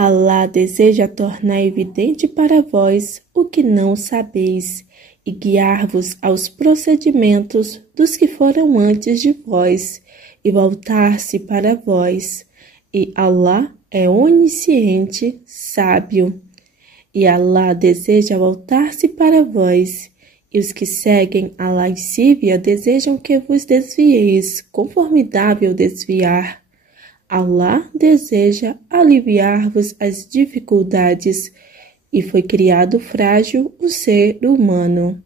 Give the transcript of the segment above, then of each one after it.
Alá deseja tornar evidente para vós o que não sabeis e guiar-vos aos procedimentos dos que foram antes de vós e voltar-se para vós. E Alá é onisciente, sábio. E Alá deseja voltar-se para vós, e os que seguem a lascívia desejam que vos desvieis, conformidável desviar. Alá deseja aliviar-vos as dificuldades, e foi criado frágil o ser humano.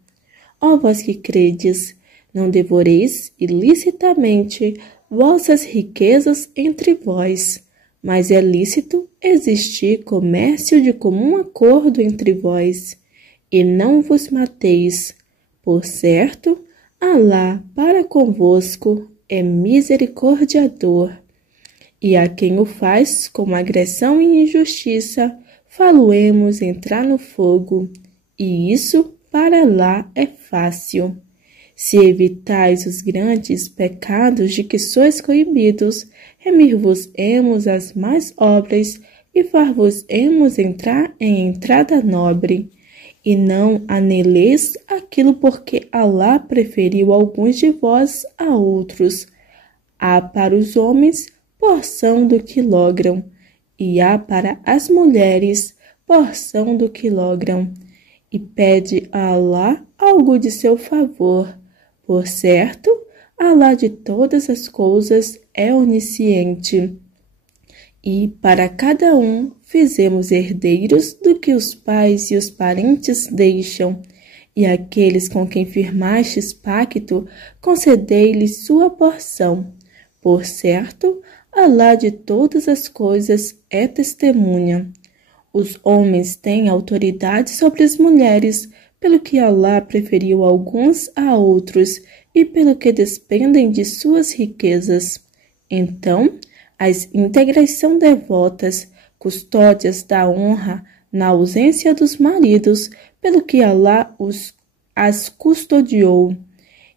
Ó vós que credes, não devoreis ilicitamente vossas riquezas entre vós, mas é lícito existir comércio de comum acordo entre vós, e não vos mateis. Por certo, Alá para convosco é misericordiador. E a quem o faz com agressão e injustiça, faloemos entrar no fogo, e isso para lá é fácil. Se evitais os grandes pecados de que sois coibidos, remir-vos-emos as mais obras e far-vos-emos entrar em entrada nobre. E não aneleis aquilo porque Alá preferiu alguns de vós a outros. Há para os homens porção do que logram, e há para as mulheres porção do que logram. E pede a Alá algo de seu favor. Por certo, Alá de todas as coisas é onisciente. E para cada um fizemos herdeiros do que os pais e os parentes deixam, e aqueles com quem firmastes pacto, concedei-lhes sua porção. Por certo, Alá de todas as coisas é testemunha. Os homens têm autoridade sobre as mulheres, pelo que Alá preferiu alguns a outros e pelo que despendem de suas riquezas. Então, as íntegras são devotas, custódias da honra na ausência dos maridos, pelo que Alá as custodiou.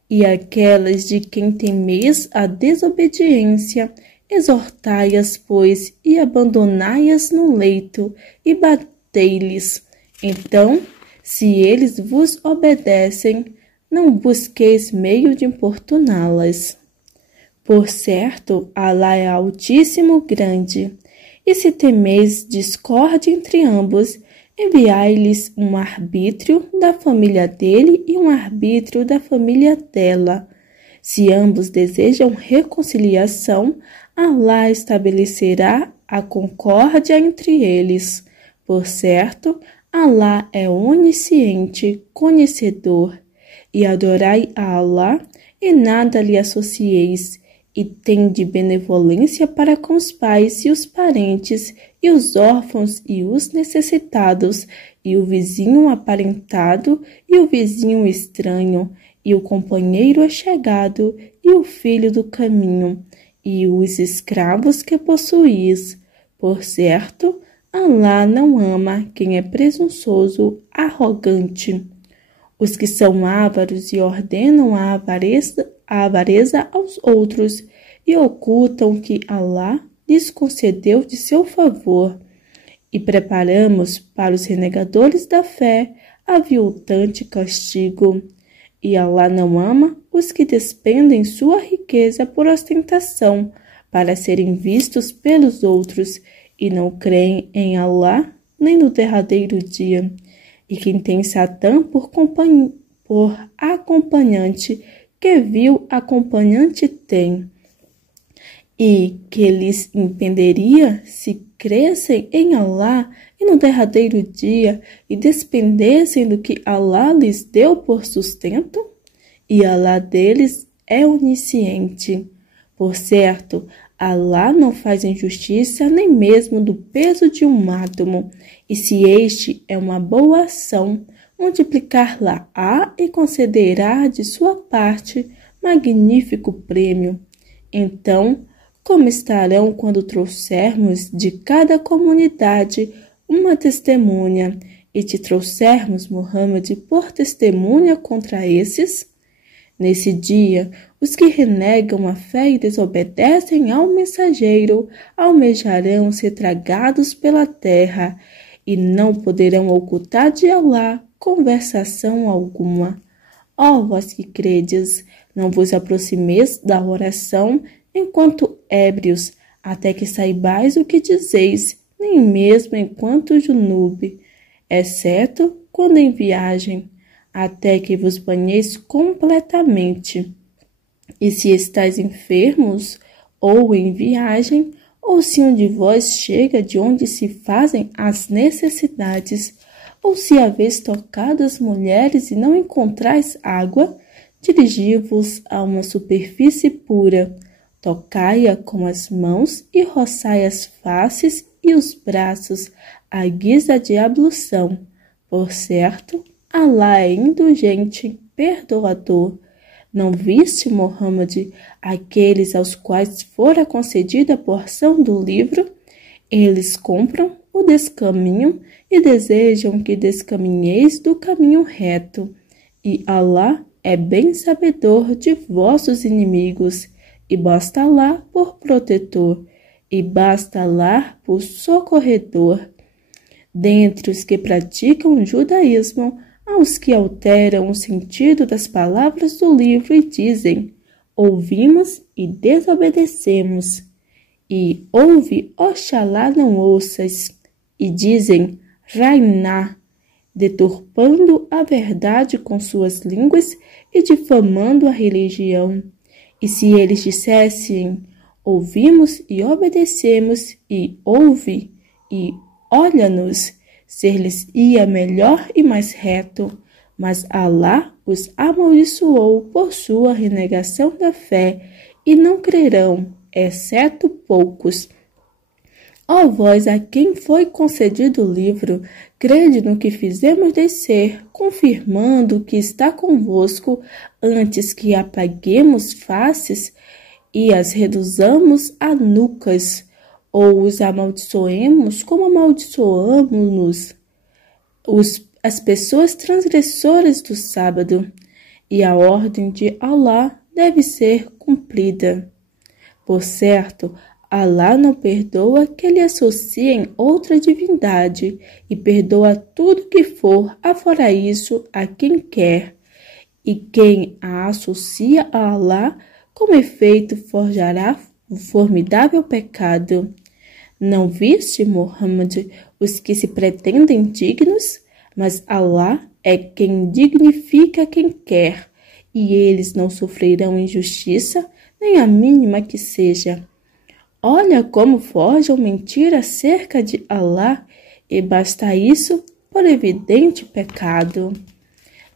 E aquelas de quem temeis a desobediência, exortai-as, pois, e abandonai-as no leito, e batei-lhes. Então, se eles vos obedecem, não busqueis meio de importuná-las. Por certo, Alá é altíssimo grande, e se temeis discórdia entre ambos, enviai-lhes um arbítrio da família dele e um arbítrio da família dela. Se ambos desejam reconciliação, Alá estabelecerá a concórdia entre eles. Por certo, Alá é onisciente, conhecedor. E adorai a Alá, e nada lhe associeis, e tende benevolência para com os pais e os parentes, e os órfãos e os necessitados, e o vizinho aparentado, e o vizinho estranho, e o companheiro achegado, e o filho do caminho, e os escravos que possuís. Por certo, Alá não ama quem é presunçoso, arrogante. Os que são ávaros e ordenam a avareza aos outros e ocultam que Alá lhes concedeu de seu favor. E preparamos para os renegadores da fé aviltante castigo. E Alá não ama os que despendem sua riqueza por ostentação, para serem vistos pelos outros, e não creem em Alá nem no derradeiro dia. E quem tem Satã por acompanhante, que vil acompanhante tem, e que lhes impenderia se crescem em Alá e no derradeiro dia e despendessem do que Alá lhes deu por sustento? E Alá deles é onisciente. Por certo, Alá não faz injustiça nem mesmo do peso de um átomo, e se este é uma boa ação, multiplicar-la-á e concederá de sua parte magnífico prêmio. Então, como estarão quando trouxermos de cada comunidade uma testemunha, e te trouxermos, Muhammad, por testemunha contra esses? Nesse dia, os que renegam a fé e desobedecem ao mensageiro almejarão ser tragados pela terra e não poderão ocultar de Alá conversação alguma. Ó vós que credes, não vos aproximeis da oração enquanto ébrios, até que saibais o que dizeis, nem mesmo enquanto junube, exceto quando em viagem, até que vos banheis completamente. E se estáis enfermos, ou em viagem, ou se um de vós chega de onde se fazem as necessidades, ou se haveis tocado as mulheres e não encontrais água, dirigi-vos a uma superfície pura, tocai-a com as mãos e roçai as faces e os braços à guisa de ablução. Por certo, Alá é indulgente, perdoador. Não viste, Muhammad, aqueles aos quais fora concedida a porção do livro? Eles compram o descaminho e desejam que descaminheis do caminho reto. E Alá é bem sabedor de vossos inimigos, e basta Alá por protetor, e basta Alá por socorredor. Dentre os que praticam o judaísmo, há os que alteram o sentido das palavras do livro e dizem: ouvimos e desobedecemos. E ouve, oxalá não ouças. E dizem: Rainá, deturpando a verdade com suas línguas e difamando a religião. E se eles dissessem: ouvimos e obedecemos, e ouve, e olha-nos, ser-lhes-ia melhor e mais reto, mas Alá os amaldiçoou por sua renegação da fé, e não crerão, exceto poucos. Ó vós a quem foi concedido o livro, crede no que fizemos descer, confirmando que está convosco, antes que apaguemos faces e as reduzamos a nucas, ou os amaldiçoemos como amaldiçoamos-nos as pessoas transgressoras do sábado, e a ordem de Alá deve ser cumprida. Por certo, Alá não perdoa que lhe associem outra divindade, e perdoa tudo que for afora isso a quem quer. E quem a associa a Alá, com efeito forjará formidável pecado. Não viste, Muhammad, os que se pretendem dignos? Mas Alá é quem dignifica quem quer, e eles não sofrerão injustiça, nem a mínima que seja. Olha como forjam mentira acerca de Alá, e basta isso por evidente pecado.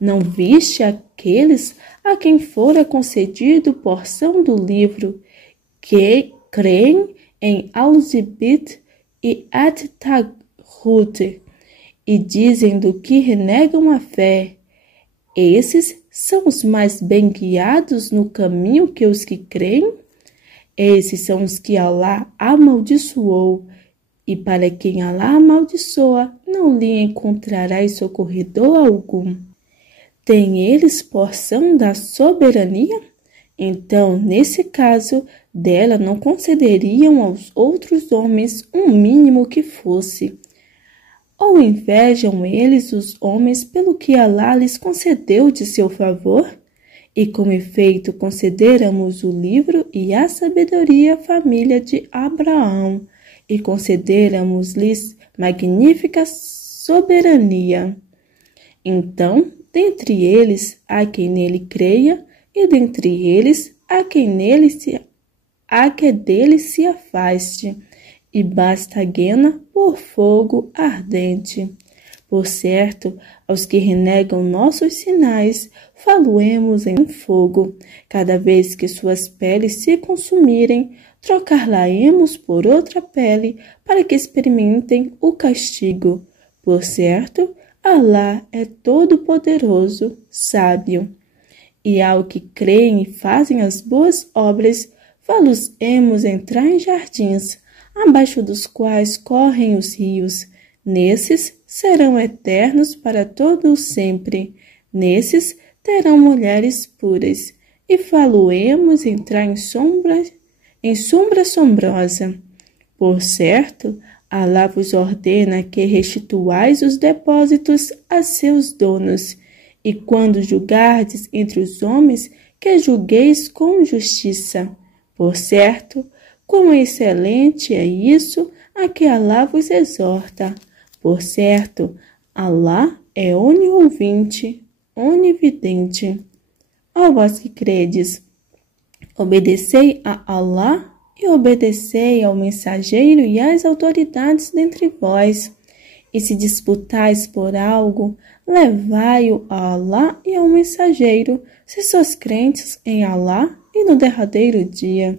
Não viste aqueles a quem fora concedido porção do livro, que creem em Al-Zibit e At-Taghut, e dizem do que renegam a fé. Esses são os mais bem guiados no caminho que os que creem? Esses são os que Alá amaldiçoou, e para quem Alá amaldiçoa, não lhe encontrarás socorredor algum. Têm eles porção da soberania? Então, nesse caso, dela não concederiam aos outros homens um mínimo que fosse. Ou invejam eles os homens pelo que Alá lhes concedeu de seu favor? E com efeito concederamos o livro e a sabedoria à família de Abraão, e concederamos-lhes magnífica soberania. Então, dentre eles há quem nele creia, e dentre eles há quem dele se afaste, e basta a guena por fogo ardente. Por certo, aos que renegam nossos sinais, faloemos em fogo. Cada vez que suas peles se consumirem, trocar-la-emos por outra pele, para que experimentem o castigo. Por certo, Alá é todo-poderoso, sábio. E ao que creem e fazem as boas obras, fá-los-emos entrar em jardins, abaixo dos quais correm os rios. Nesses serão eternos para todo o sempre. Nesses terão mulheres puras, e faloemos entrar em sombra sombrosa. Por certo, Alá vos ordena que restituais os depósitos a seus donos, e quando julgardes entre os homens, que julgueis com justiça. Por certo, quão excelente é isso a que Alá vos exorta. Por certo, Alá é oniouvinte, onividente. Ó vós que credes, obedecei a Alá e obedecei ao mensageiro e às autoridades dentre vós. E se disputais por algo, levai-o a Alá e ao mensageiro, se sois crentes em Alá e no derradeiro dia.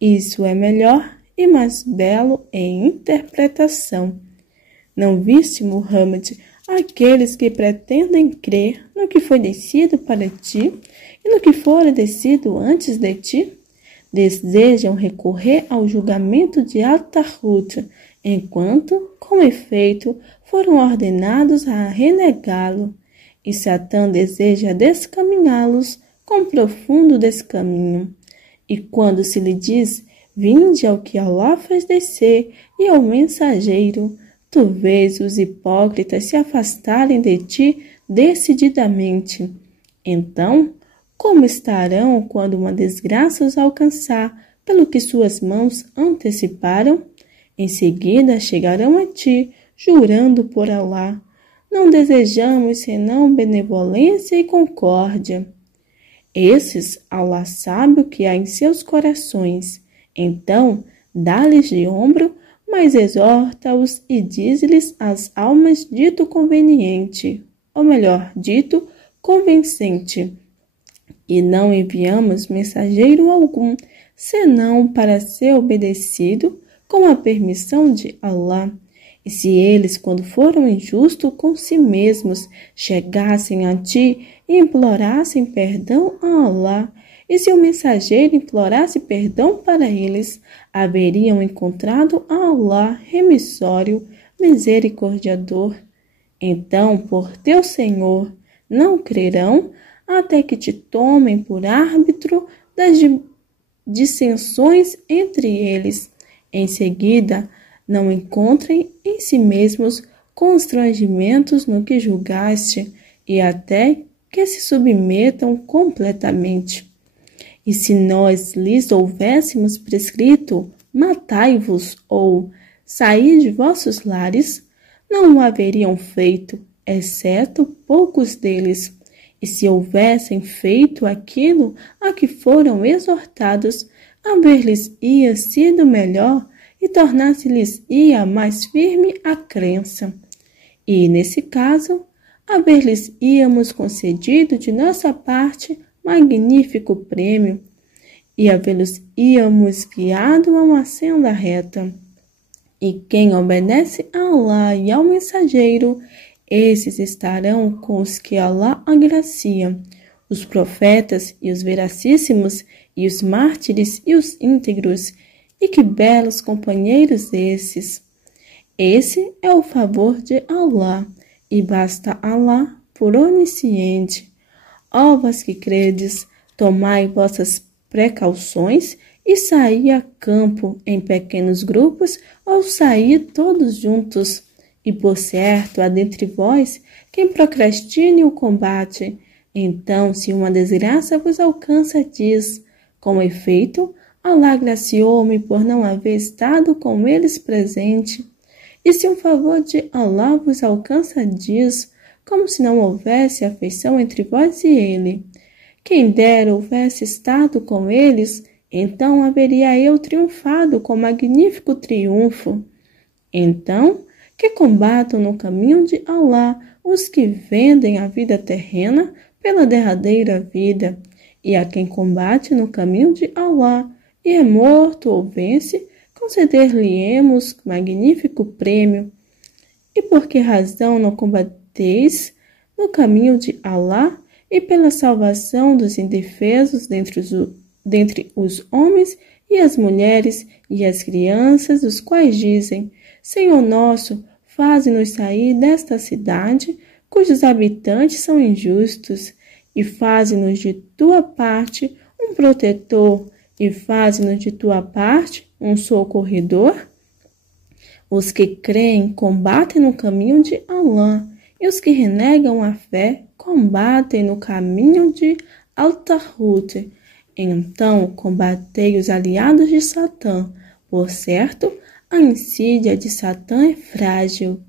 Isso é melhor e mais belo em interpretação. Não viste, Muhammad, aqueles que pretendem crer no que foi descido para ti e no que fora descido antes de ti? Desejam recorrer ao julgamento de Al-Tahut, enquanto, com efeito, foram ordenados a renegá-lo, e Satã deseja descaminhá-los com profundo descaminho. E quando se lhe diz, vinde ao que Alá fez descer e ao mensageiro, tu vês os hipócritas se afastarem de ti decididamente. Então, como estarão quando uma desgraça os alcançar, pelo que suas mãos anteciparam? Em seguida chegarão a ti, jurando por Alá. Não desejamos senão benevolência e concórdia. Esses, Alá sabe o que há em seus corações. Então, dá-lhes de ombro, mas exorta-os e diz-lhes às almas dito conveniente, ou melhor, dito convincente. E não enviamos mensageiro algum, senão para ser obedecido com a permissão de Alá. E se eles, quando foram injustos com si mesmos, chegassem a ti e implorassem perdão a Alá, e se o mensageiro implorasse perdão para eles, haveriam encontrado a Alá remissório, misericordiador. Então, por teu Senhor, não crerão até que te tomem por árbitro das dissensões entre eles. Em seguida, não encontrem em si mesmos constrangimentos no que julgaste, e até que se submetam completamente. E se nós lhes houvéssemos prescrito, matai-vos ou saí de vossos lares, não o haveriam feito, exceto poucos deles. E se houvessem feito aquilo a que foram exortados, haver-lhes-ia sido melhor e tornar-se-lhes-ia mais firme a crença. E, nesse caso, haver-lhes-íamos concedido de nossa parte magnífico prêmio, e havê-los-íamos guiado a uma senda reta. E quem obedece a Alá e ao mensageiro, esses estarão com os que Alá agracia, os profetas e os veracíssimos, e os mártires e os íntegros, e que belos companheiros esses! Esse é o favor de Alá, e basta Alá por onisciente. Ó vós que credes, tomai vossas precauções e saí a campo em pequenos grupos ou saí todos juntos. E por certo há dentre vós quem procrastine o combate. Então, se uma desgraça vos alcança, diz, com efeito, Alá graciou-me por não haver estado com eles presente. E se um favor de Alá vos alcança, diz, como se não houvesse afeição entre vós e ele. Quem dera houvesse estado com eles, então haveria eu triunfado com magnífico triunfo. Então, que combatam no caminho de Alá os que vendem a vida terrena pela derradeira vida, e a quem combate no caminho de Alá e é morto ou vence, conceder-lhe-emos magnífico prêmio. E por que razão não combateis no caminho de Alá e pela salvação dos indefesos dentre os homens e as mulheres e as crianças, os quais dizem, Senhor nosso, faze-nos sair desta cidade, cujos habitantes são injustos, e faze-nos de tua parte um protetor, e faze-nos de tua parte um socorredor? Os que creem combatem no caminho de Alá, e os que renegam a fé combatem no caminho de Al-Tahut. Então combatei os aliados de Satã. Por certo, a insídia de Satã é frágil.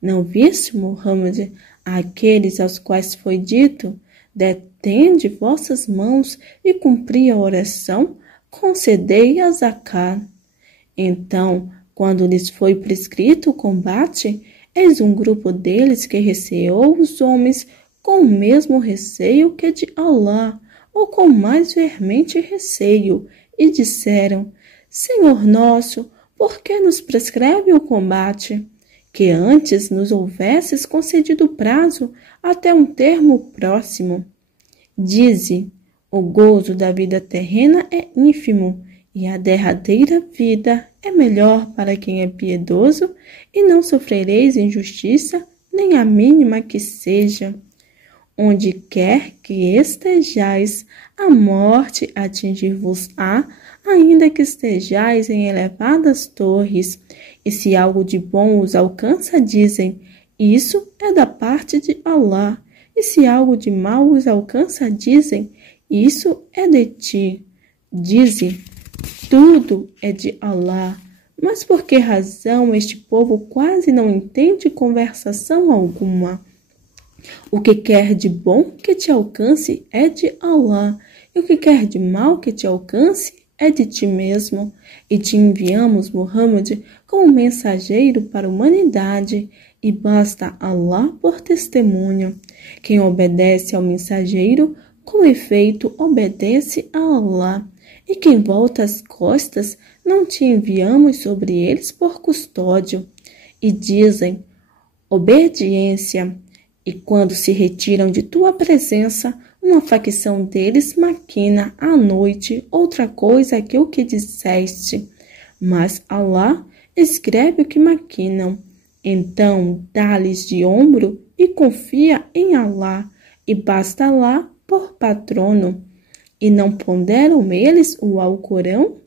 Não viste, Muhammad, aqueles aos quais foi dito: detende vossas mãos e cumpri a oração, concedei a Zakat. Então, quando lhes foi prescrito o combate, eis um grupo deles que receou os homens com o mesmo receio que de Alá, ou com mais veemente receio, e disseram: Senhor nosso, por que nos prescreve o combate? Que antes nos houvesses concedido prazo até um termo próximo. Dize: o gozo da vida terrena é ínfimo, e a derradeira vida é melhor para quem é piedoso, e não sofrereis injustiça, nem a mínima que seja. Onde quer que estejais, a morte atingir-vos-á, ainda que estejais em elevadas torres. E se algo de bom os alcança, dizem: isso é da parte de Alá. E se algo de mal os alcança, dizem: isso é de ti. Dize: tudo é de Alá. Mas por que razão este povo quase não entende conversação alguma? O que quer de bom que te alcance é de Alá, e o que quer de mal que te alcance é de ti mesmo. E te enviamos, Muhammad, como mensageiro para a humanidade, e basta Alá por testemunho. Quem obedece ao mensageiro, com efeito, obedece a Alá. E quem volta as costas, não te enviamos sobre eles por custódio. E dizem: obediência. E quando se retiram de tua presença, uma facção deles maquina à noite outra coisa que o que disseste. Mas Alá escreve o que maquinam. Então dá-lhes de ombro e confia em Alá, e basta Alá por patrono. E não ponderam eles o Alcorão?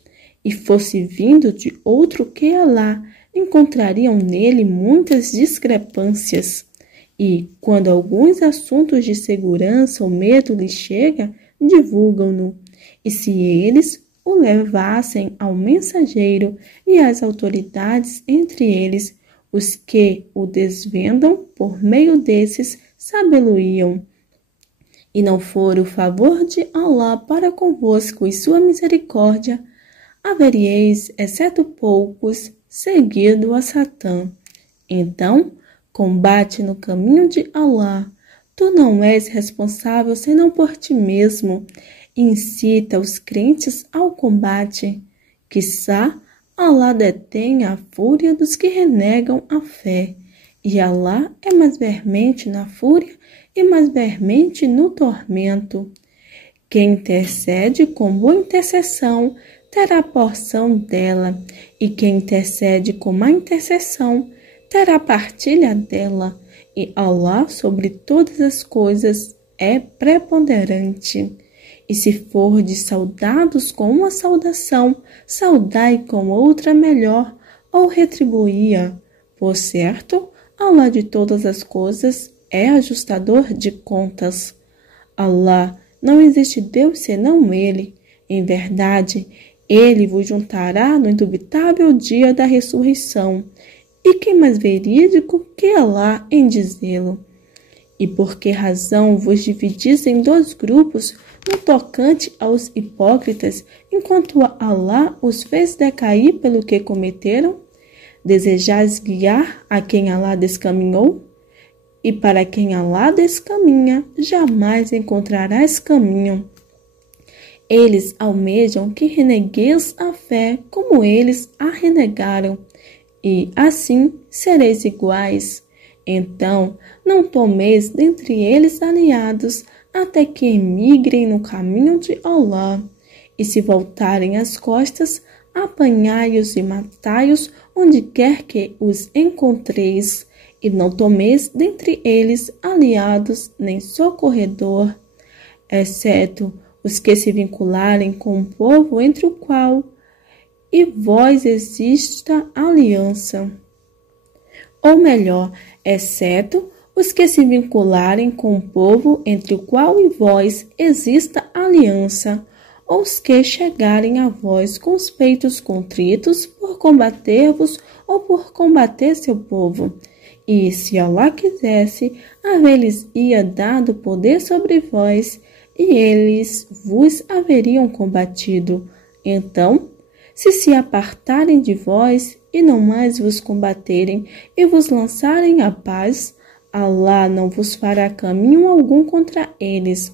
E fosse vindo de outro que Alá, encontrariam nele muitas discrepâncias. E, quando alguns assuntos de segurança ou medo lhes chega, divulgam-no. E se eles o levassem ao mensageiro e às autoridades entre eles, os que o desvendam por meio desses sabê-lo-iam. E não for o favor de Alá para convosco e sua misericórdia, haveríeis, exceto poucos, seguido a Satã. Então, combate no caminho de Alá. Tu não és responsável senão por ti mesmo. Incita os crentes ao combate. Quiçá Alá detenha a fúria dos que renegam a fé. E Alá é mais veemente na fúria e mais veemente no tormento. Quem intercede com boa intercessão terá porção dela, e quem intercede com má intercessão terá partilha dela, e Alá sobre todas as coisas é preponderante. E se fordes saudados com uma saudação, saudai com outra melhor, ou retribuí-a. Por certo, Alá de todas as coisas é ajustador de contas. Alá, não existe Deus senão Ele. Em verdade, Ele vos juntará no indubitável dia da ressurreição. E quem mais verídico que Alá em dizê-lo? E por que razão vos dividis em dois grupos no tocante aos hipócritas, enquanto Alá os fez decair pelo que cometeram? Desejais guiar a quem Alá descaminhou? E para quem Alá descaminha, jamais encontrarás caminho. Eles almejam que renegueis a fé como eles a renegaram, e assim sereis iguais. Então, não tomeis dentre eles aliados, até que emigrem no caminho de Alá. E se voltarem as costas, apanhai-os e matai-os onde quer que os encontreis. E não tomeis dentre eles aliados nem socorredor. exceto os que se vincularem com o povo entre o qual e vós exista aliança. Ou melhor, exceto os que se vincularem com o povo entre o qual e vós exista aliança, ou os que chegarem a vós com os peitos contritos por combater-vos ou por combater seu povo. E, se Allah quisesse, haver-lhes-ia dado poder sobre vós, e eles vos haveriam combatido. Então, se apartarem de vós, e não mais vos combaterem, e vos lançarem a paz, Allah não vos fará caminho algum contra eles.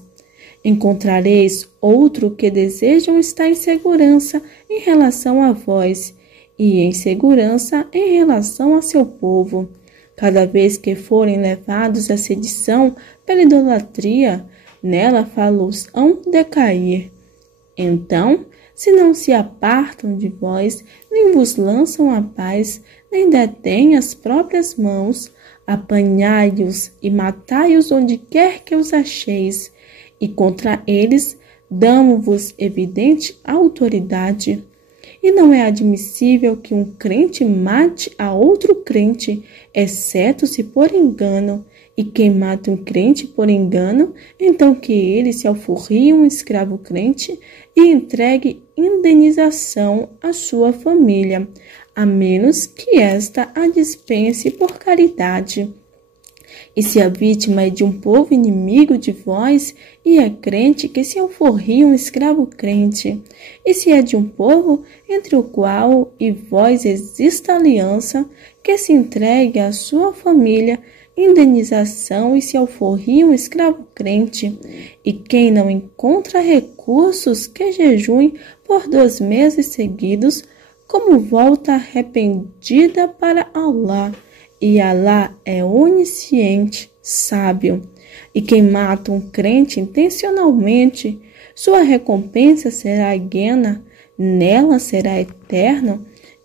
Encontrareis outro que desejam estar em segurança em relação a vós, e em segurança em relação a seu povo. Cada vez que forem levados à sedição pela idolatria, nela fá-los-ão decair. Então, se não se apartam de vós, nem vos lançam a paz, nem detêm as próprias mãos, apanhai-os e matai-os onde quer que os acheis, e contra eles damo-vos evidente autoridade. E não é admissível que um crente mate a outro crente, exceto se por engano. E quem mata um crente por engano, então que ele se alforrie um escravo crente e entregue indenização à sua família, a menos que esta a dispense por caridade. E se a vítima é de um povo inimigo de vós, e é crente, que se alforrie um escravo crente. E se é de um povo entre o qual e vós exista aliança, que se entregue à sua família indenização e se alforrie um escravo crente. E quem não encontra recursos, que jejue por 2 meses seguidos, como volta arrependida para Allah. E Allah é onisciente, sábio. E quem mata um crente intencionalmente, sua recompensa será guena, nela será eterna,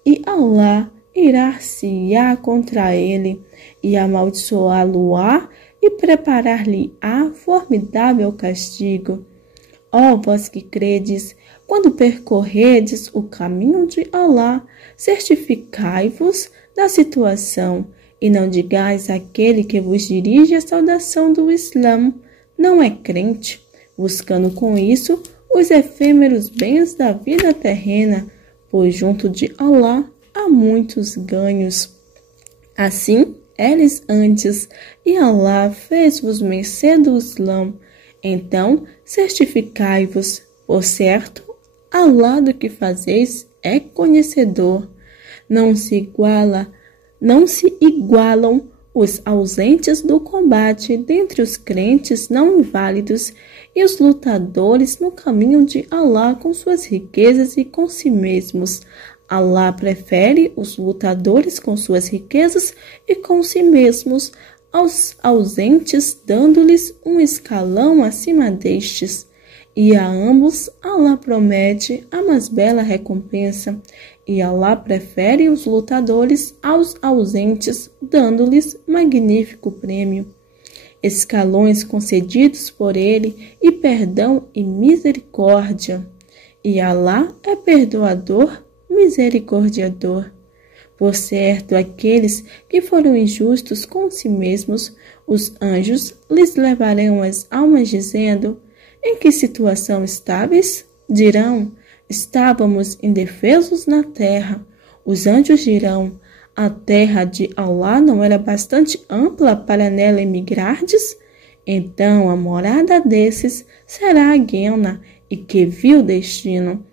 e Allah irar-se-á contra ele, e amaldiçoá-lo-á, e preparar-lhe-á formidável castigo. Ó vós que credes, quando percorredes o caminho de Allah, certificai-vos da situação, e não digais àquele que vos dirige a saudação do Islã, não é crente, buscando com isso os efêmeros bens da vida terrena, pois junto de Allah há muitos ganhos. Assim eres antes, e Allah fez-vos mercê do Islã. Então certificai-vos, por certo, Allah do que fazeis é conhecedor. Não se igualam os ausentes do combate dentre os crentes não inválidos e os lutadores no caminho de Allah com suas riquezas e com si mesmos. Allah prefere os lutadores com suas riquezas e com si mesmos aos ausentes, dando-lhes um escalão acima destes. E a ambos Allah promete a mais bela recompensa, e Allah prefere os lutadores aos ausentes, dando-lhes magnífico prêmio. Escalões concedidos por ele, e perdão e misericórdia. E Allah é perdoador, misericordiador. Por certo, aqueles que foram injustos com si mesmos, os anjos lhes levarão as almas dizendo: em que situação estáveis? Dirão: estávamos indefesos na terra. Os anjos dirão: a terra de Allah não era bastante ampla para nela emigrardes? Então a morada desses será a Guiana, e que vil destino!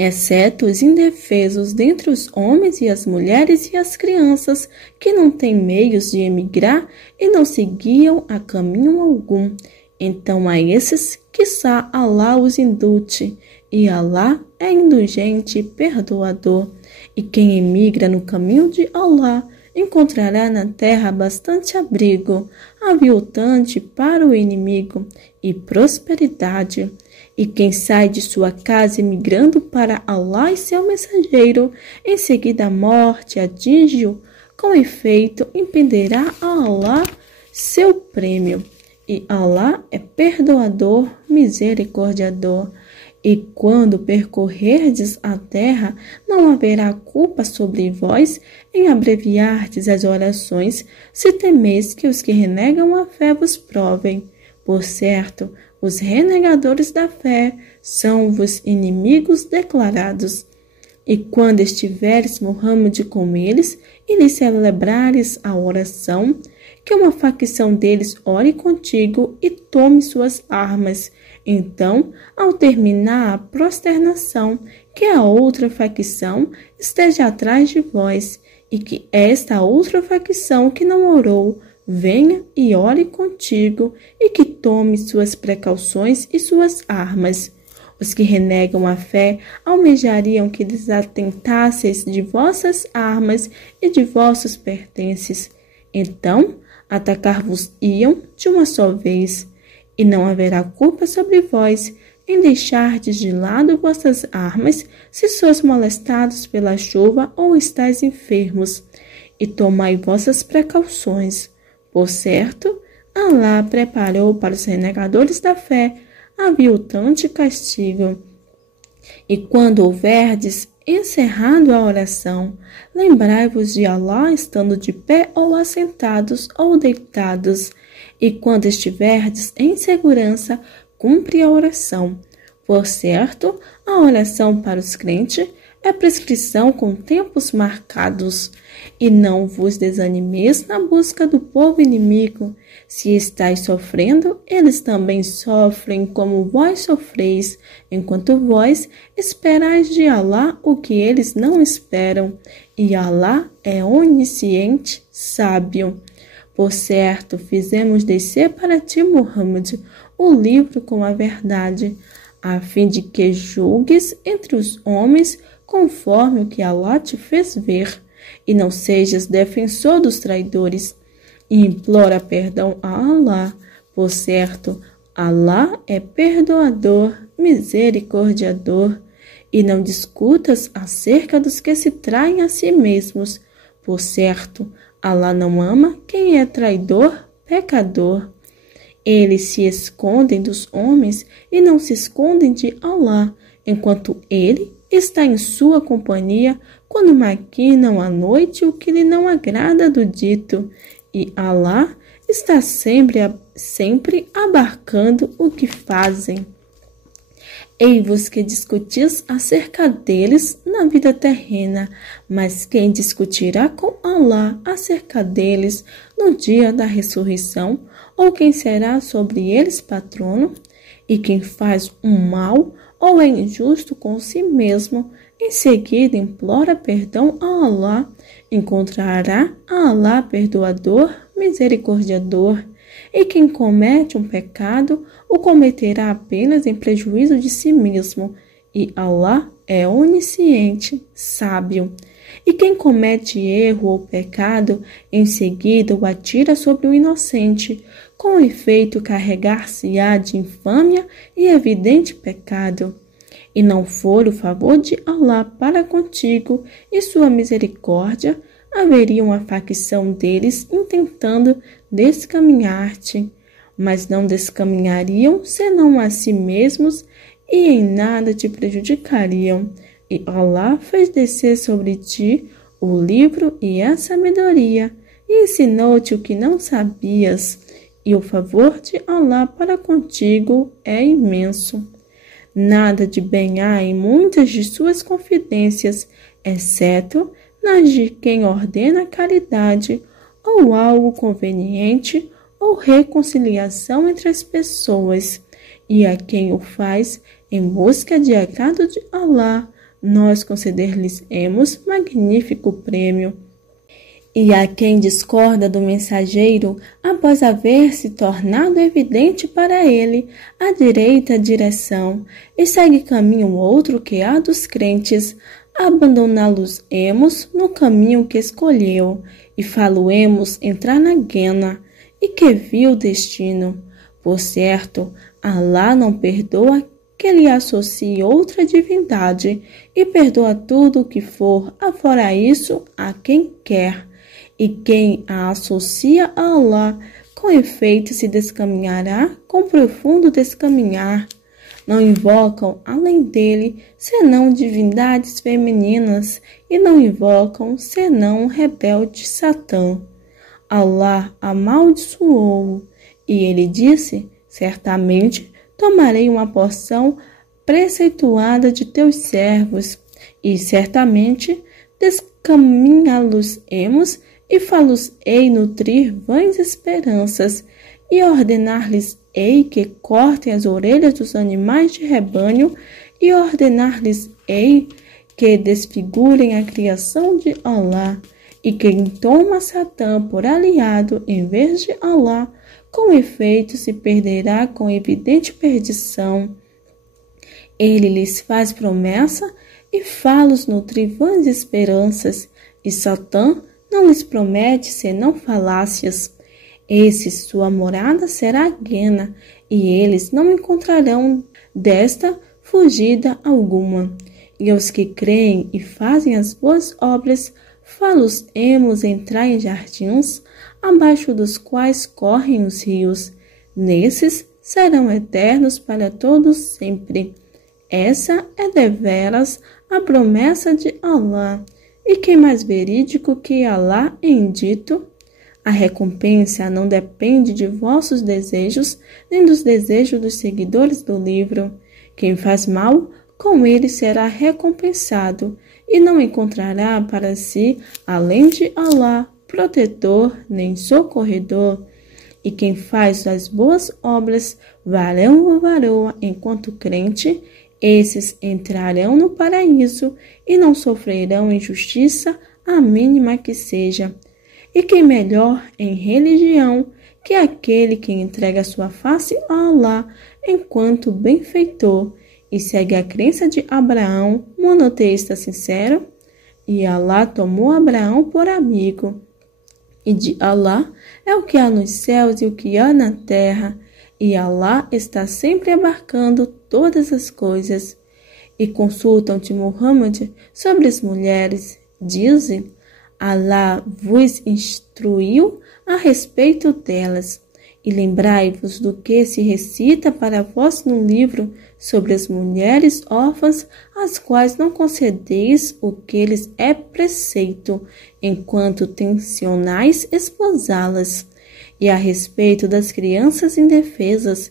Exceto os indefesos dentre os homens e as mulheres e as crianças, que não têm meios de emigrar e não se guiam a caminho algum. Então a esses, quiçá Allah os indute, e Allah é indulgente e perdoador. E quem emigra no caminho de Allah encontrará na terra bastante abrigo, aviltante para o inimigo, e prosperidade. E quem sai de sua casa emigrando para Allah e seu mensageiro, em seguida a morte atinge-o, com efeito impenderá a Allah seu prêmio. e Allah é perdoador, misericordiador. E quando percorrerdes a terra, não haverá culpa sobre vós em abreviardes as orações, se temeis que os que renegam a fé vos provem. Por certo, os renegadores da fé são-vos inimigos declarados. E quando estiveres, Muhammad, com eles, e lhes celebrares a oração, que uma facção deles ore contigo e tome suas armas. Então, ao terminar a prosternação, que a outra facção esteja atrás de vós, e que esta outra facção que não orou venha e ore contigo, e que tome suas precauções e suas armas. Os que renegam a fé almejariam que desatentasseis de vossas armas e de vossos pertences. Então, atacar-vos-iam de uma só vez, e não haverá culpa sobre vós em deixardes de lado vossas armas, se sois molestados pela chuva ou estáis enfermos, e tomai vossas precauções. Por certo, Allah preparou para os renegadores da fé aviltante castigo. E quando houverdes encerrado a oração, lembrai-vos de Allah estando de pé ou assentados ou deitados. E quando estiverdes em segurança, cumpre a oração. Por certo, a oração para os crentes é prescrição com tempos marcados. E não vos desanimeis na busca do povo inimigo. Se estáis sofrendo, eles também sofrem como vós sofreis, enquanto vós esperais de Allah o que eles não esperam. E Allah é onisciente, sábio. Por certo, fizemos descer para ti, Muhammad, o livro com a verdade, a fim de que julgues entre os homens conforme o que Allah te fez ver, e não sejas defensor dos traidores, e implora perdão a Allah. Por certo, Allah é perdoador, misericordiador, e não discutas acerca dos que se traem a si mesmos. Por certo, Allah não ama quem é traidor, pecador. Eles se escondem dos homens e não se escondem de Allah, enquanto ele está em sua companhia quando maquinam à noite o que lhe não agrada do dito, e Allah está sempre abarcando o que fazem. Ei-vos que discutis acerca deles na vida terrena, mas quem discutirá com Allah acerca deles no dia da ressurreição, ou quem será sobre eles patrono? E quem faz um mal ou é injusto com si mesmo, em seguida implora perdão a Allah, encontrará a Allah perdoador, misericordiador. E quem comete um pecado, o cometerá apenas em prejuízo de si mesmo, e Allah é onisciente, sábio. E quem comete erro ou pecado, em seguida o atira sobre o inocente, com efeito carregar-se-á de infâmia e evidente pecado. E não for o favor de Allah para contigo e sua misericórdia, haveria uma facção deles intentando descaminhar-te, mas não descaminhariam senão a si mesmos e em nada te prejudicariam. E Allah fez descer sobre ti o livro e a sabedoria, e ensinou-te o que não sabias, e o favor de Allah para contigo é imenso. Nada de bem há em muitas de suas confidências, exceto nas de quem ordena caridade, ou algo conveniente, ou reconciliação entre as pessoas, e a quem o faz em busca de agrado de Allah, nós conceder-lhes-emos magnífico prêmio. E a quem discorda do mensageiro, após haver se tornado evidente para ele a direita direção, e segue caminho outro que há dos crentes, abandoná-los-emos no caminho que escolheu, e falo-emos entrar na guena, e que viu o destino. Por certo, Allah não perdoa que lhe associe outra divindade, e perdoa tudo o que for, afora isso, a quem quer. E quem a associa a Allah com efeito se descaminhará com profundo descaminhar. Não invocam, além dele, senão divindades femininas, e não invocam, senão o rebelde Satã. Allah amaldiçoou, e ele disse, certamente tomarei uma porção preceituada de teus servos, e certamente descaminhá-los-emos e fá-los-ei nutrir vãs esperanças, e ordenar-lhes-ei que cortem as orelhas dos animais de rebanho, e ordenar-lhes-ei que desfigurem a criação de Allah, e quem toma Satã por aliado em vez de Allah, com efeito se perderá com evidente perdição. Ele lhes faz promessa e fá-los nutrir vãs esperanças, e Satã não lhes promete senão falácias. Esse sua morada será Guena, e eles não encontrarão desta fugida alguma. E aos que creem e fazem as boas obras, fá-los-emos entrar em jardins, abaixo dos quais correm os rios. Nesses serão eternos para todos sempre. Essa é deveras a promessa de Allah. E quem mais verídico que Allah em dito? A recompensa não depende de vossos desejos, nem dos desejos dos seguidores do livro. Quem faz mal, com ele será recompensado, e não encontrará para si, além de Allah, protetor nem socorredor. E quem faz as boas obras, varão ou varoa, enquanto crente, esses entrarão no paraíso e não sofrerão injustiça, a mínima que seja. E quem melhor em religião que aquele que entrega sua face a Allah enquanto benfeitor e segue a crença de Abraão, monoteísta sincero? E Allah tomou Abraão por amigo. E de Allah é o que há nos céus e o que há na terra, e Allah está sempre abarcando todas as coisas. E consultam-te, Muhammad, sobre as mulheres. Dizem, Allah vos instruiu a respeito delas. E lembrai-vos do que se recita para vós no livro sobre as mulheres órfãs, às quais não concedeis o que lhes é preceito, enquanto tencionais esposá-las. E a respeito das crianças indefesas,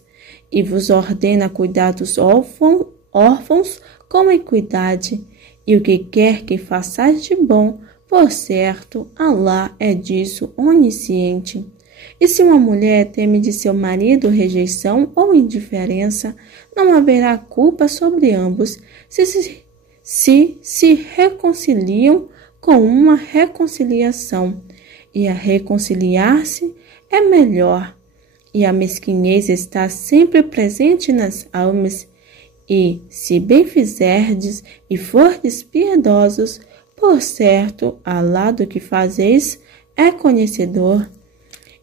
e vos ordena cuidar dos órfãos com equidade, e o que quer que façais de bom, por certo, Allah é disso onisciente. E se uma mulher teme de seu marido rejeição ou indiferença, não haverá culpa sobre ambos se reconciliam com uma reconciliação. E a reconciliar-se é melhor. E a mesquinhez está sempre presente nas almas. E, se bem fizerdes e fordes piedosos, por certo, Allah do que fazeis é conhecedor.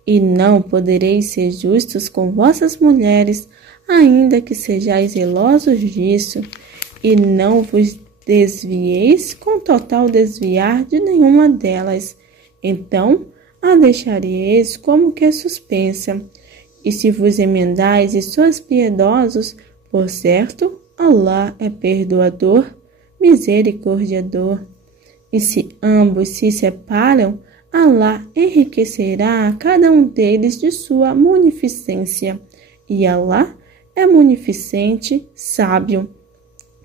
E não podereis ser justos com vossas mulheres, ainda que sejais zelosos disso, e não vos desvieis com total desviar de nenhuma delas. Então, a deixareis como que suspensa. E se vos emendais e sois piedosos, por certo, Allah é perdoador, misericordiador. E se ambos se separam, Allah enriquecerá a cada um deles de sua munificência. E Allah é munificente, sábio.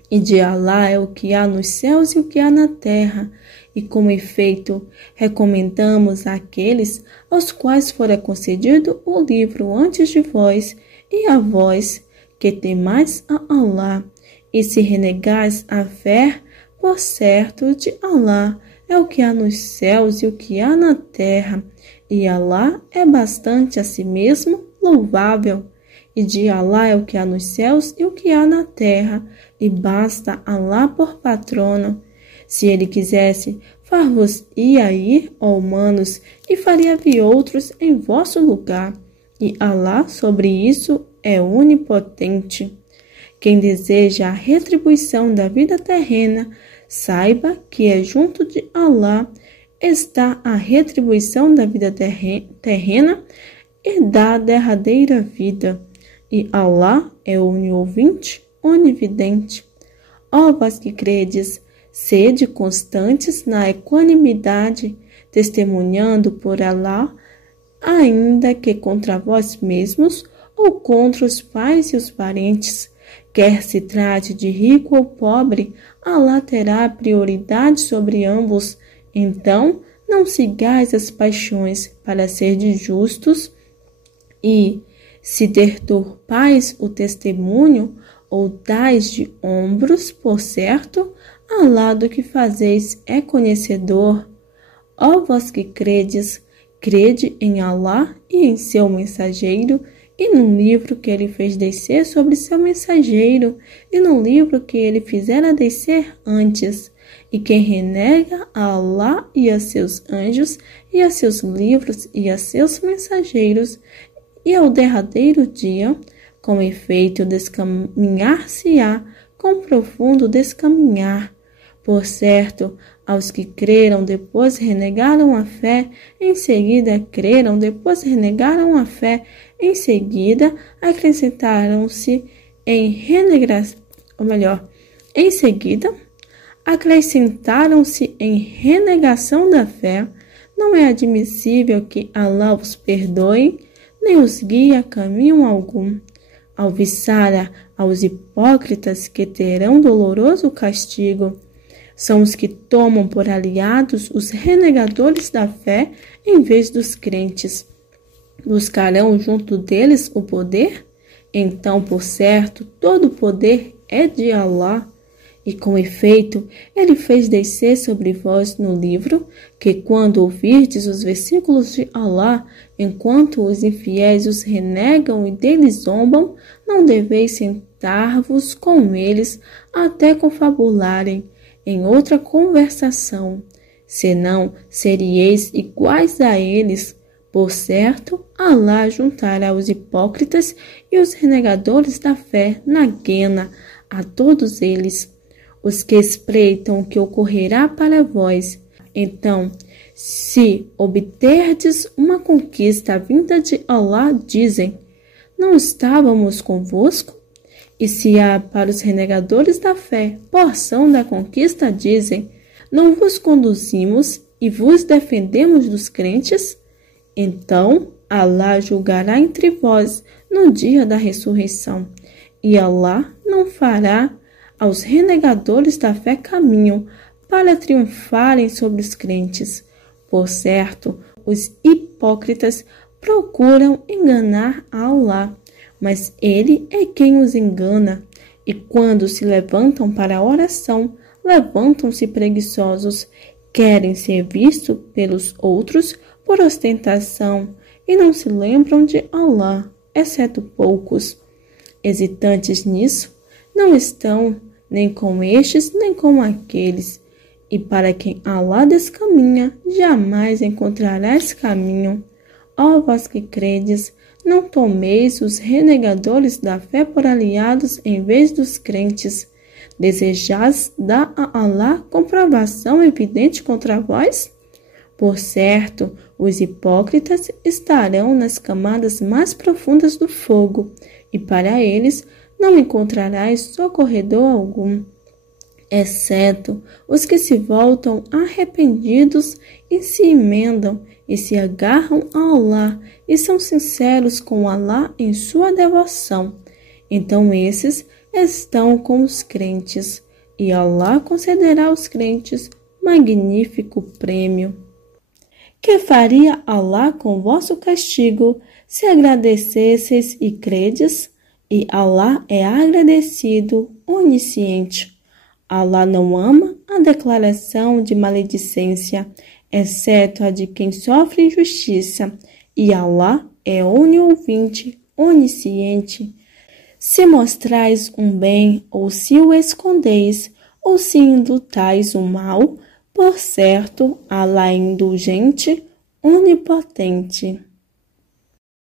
E de Allah é o que há nos céus e o que há na terra. E com efeito, recomendamos àqueles aos quais fora concedido o livro antes de vós, e a vós, que temais a Allah, e se renegais a fé, por certo, de Allah é o que há nos céus e o que há na terra, e Allah é bastante a si mesmo louvável. E de Allah é o que há nos céus e o que há na terra, e basta Allah por patrono. Se ele quisesse, far-vos-ia ir, ó humanos, e faria-vi outros em vosso lugar. E Allah sobre isso é onipotente. Quem deseja a retribuição da vida terrena, saiba que é junto de Allah está a retribuição da vida terrena, e da derradeira vida. E Alá é oniouvinte, onividente. Ó vós que credes, sede constantes na equanimidade, testemunhando por Alá, ainda que contra vós mesmos ou contra os pais e os parentes. Quer se trate de rico ou pobre, Alá terá prioridade sobre ambos. Então, não sigais as paixões para ser de justos e, se deturpais o testemunho ou dais de ombros, por certo, Alá do que fazeis é conhecedor. Ó vós que credes, crede em Alá e em seu mensageiro, e no livro que ele fez descer sobre seu mensageiro, e no livro que ele fizera descer antes. E quem renega a Alá e a seus anjos, e a seus livros, e a seus mensageiros, e ao derradeiro dia, com efeito descaminhar-se-á, com profundo descaminhar. Por certo, aos que creram depois renegaram a fé, em seguida creram depois renegaram a fé, em seguida acrescentaram-se em acrescentaram-se em renegação da fé. Não é admissível que Alá os perdoe, nem os guie a caminho algum. Alviçara aos hipócritas que terão doloroso castigo. São os que tomam por aliados os renegadores da fé em vez dos crentes. Buscarão junto deles o poder? Então, por certo, todo o poder é de Alá. E com efeito, ele fez descer sobre vós no livro, que quando ouvirdes os versículos de Alá, enquanto os infiéis os renegam e deles zombam, não deveis sentar-vos com eles até confabularem em outra conversação, senão serieis iguais a eles. Por certo, Alá juntará os hipócritas e os renegadores da fé na guena, a todos eles, os que espreitam o que ocorrerá para vós. Então, se obterdes uma conquista vinda de Alá, dizem, não estávamos convosco? E se há para os renegadores da fé porção da conquista, dizem, não vos conduzimos e vos defendemos dos crentes? Então, Alá julgará entre vós no dia da ressurreição, e Alá não fará aos renegadores da fé caminho para triunfarem sobre os crentes. Por certo, os hipócritas procuram enganar a Alá, mas ele é quem os engana, e quando se levantam para a oração, levantam-se preguiçosos, querem ser vistos pelos outros por ostentação, e não se lembram de Alá, exceto poucos. Hesitantes nisso, não estão nem com estes, nem com aqueles, e para quem Alá descaminha, jamais encontrarás caminho. Ó vós que credes, não tomeis os renegadores da fé por aliados em vez dos crentes. Desejais dar a Alá comprovação evidente contra vós? Por certo, os hipócritas estarão nas camadas mais profundas do fogo, e para eles não encontrarás socorredor algum, exceto os que se voltam arrependidos e se emendam e se agarram a Alá e são sinceros com Alá em sua devoção. Então esses estão com os crentes, e Alá concederá aos crentes magnífico prêmio. Que faria Alá com vosso castigo, se agradecesseis e credes? E Alá é agradecido, onisciente. Alá não ama a declaração de maledicência, exceto a de quem sofre injustiça, e Alá é oniouvinte, onisciente. Se mostrais um bem, ou se o escondeis, ou se indutais o mal, por certo, Alá é indulgente, onipotente.